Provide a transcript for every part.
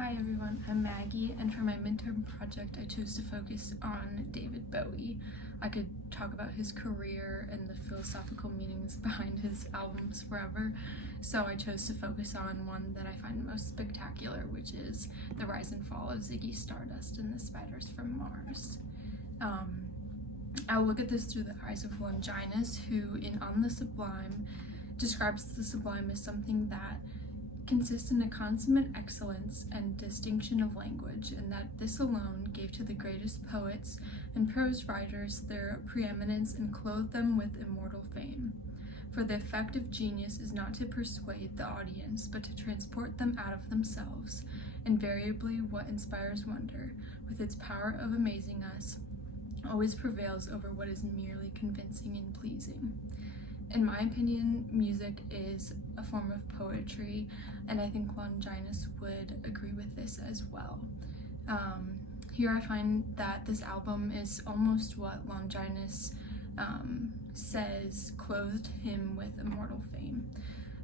Hi everyone, I'm Maggie, and for my midterm project I chose to focus on David Bowie. I could talk about his career and the philosophical meanings behind his albums forever, so I chose to focus on one that I find most spectacular, which is The Rise and Fall of Ziggy Stardust and the Spiders from Mars. I'll look at this through the eyes of Longinus, who in On the Sublime describes the sublime as something that consists in a consummate excellence and distinction of language, and that this alone gave to the greatest poets and prose writers their preeminence and clothed them with immortal fame. For the effect of genius is not to persuade the audience, but to transport them out of themselves. Invariably what inspires wonder, with its power of amazing us, always prevails over what is merely convincing and pleasing. In my opinion, music is a form of poetry, and I think Longinus would agree with this as well. Here I find that this album is almost what Longinus says clothed him with immortal fame.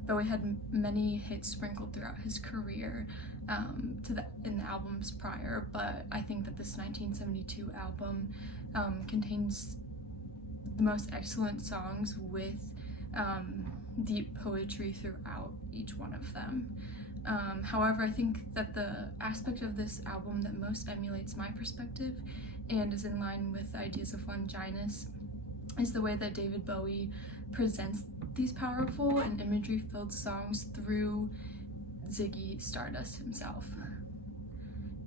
Bowie had many hits sprinkled throughout his career in the albums prior, but I think that this 1972 album contains the most excellent songs with deep poetry throughout each one of them. However, I think that the aspect of this album that most emulates my perspective and is in line with the ideas of Longinus is the way that David Bowie presents these powerful and imagery-filled songs through Ziggy Stardust himself.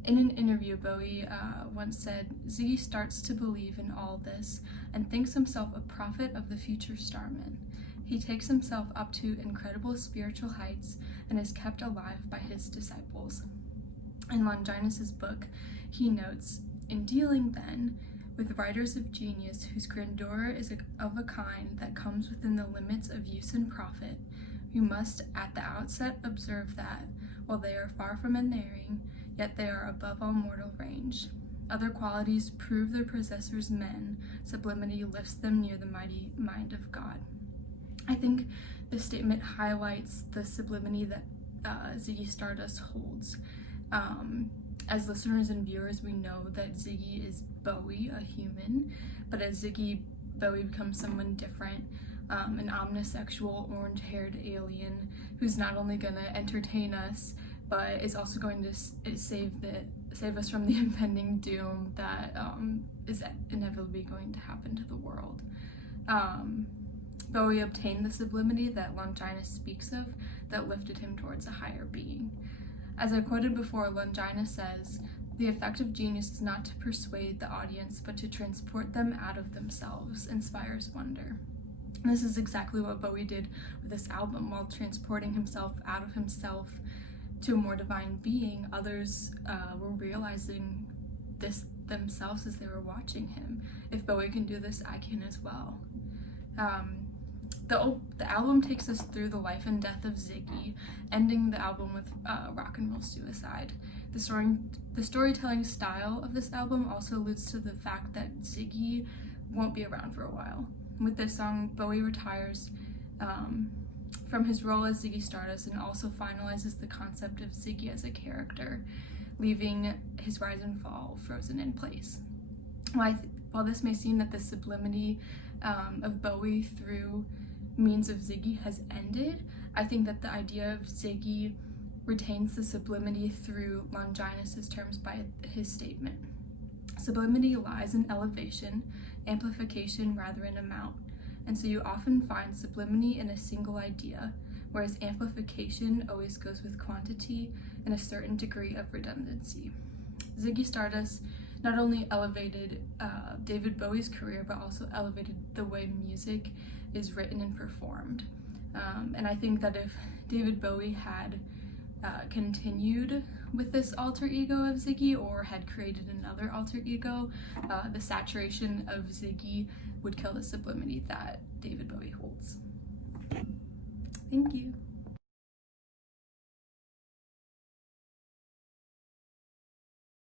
In an interview, Bowie once said, "Ziggy starts to believe in all this and thinks himself a prophet of the future starman. He takes himself up to incredible spiritual heights and is kept alive by his disciples." In Longinus's book, he notes, "In dealing, then, with writers of genius whose grandeur is of a kind that comes within the limits of use and profit, we must at the outset observe that, while they are far from unerring, yet they are above all mortal range. Other qualities prove their possessors men, sublimity lifts them near the mighty mind of God." I think this statement highlights the sublimity that Ziggy Stardust holds. As listeners and viewers, we know that Ziggy is Bowie, a human, but as Ziggy, Bowie becomes someone different, an omnisexual, orange-haired alien who's not only going to entertain us, but is also going to save us from the impending doom that is inevitably going to happen to the world. Bowie obtained the sublimity that Longinus speaks of that lifted him towards a higher being. As I quoted before, Longinus says, "The effect of genius is not to persuade the audience, but to transport them out of themselves, inspires wonder." And this is exactly what Bowie did with this album. While transporting himself out of himself to a more divine being, others were realizing this themselves as they were watching him. If Bowie can do this, I can as well. The album takes us through the life and death of Ziggy, ending the album with rock and roll suicide. The storytelling style of this album also alludes to the fact that Ziggy won't be around for a while. With this song, Bowie retires from his role as Ziggy Stardust and also finalizes the concept of Ziggy as a character, leaving his rise and fall frozen in place. While this may seem that the sublimity of Bowie through means of Ziggy has ended, I think that the idea of Ziggy retains the sublimity through Longinus's terms by his statement. "Sublimity lies in elevation, amplification rather in amount, and so you often find sublimity in a single idea, whereas amplification always goes with quantity and a certain degree of redundancy." Ziggy Stardust not only elevated David Bowie's career, but also elevated the way music is written and performed. And I think that if David Bowie had continued with this alter ego of Ziggy, or had created another alter ego, the saturation of Ziggy would kill the sublimity that David Bowie holds. Thank you.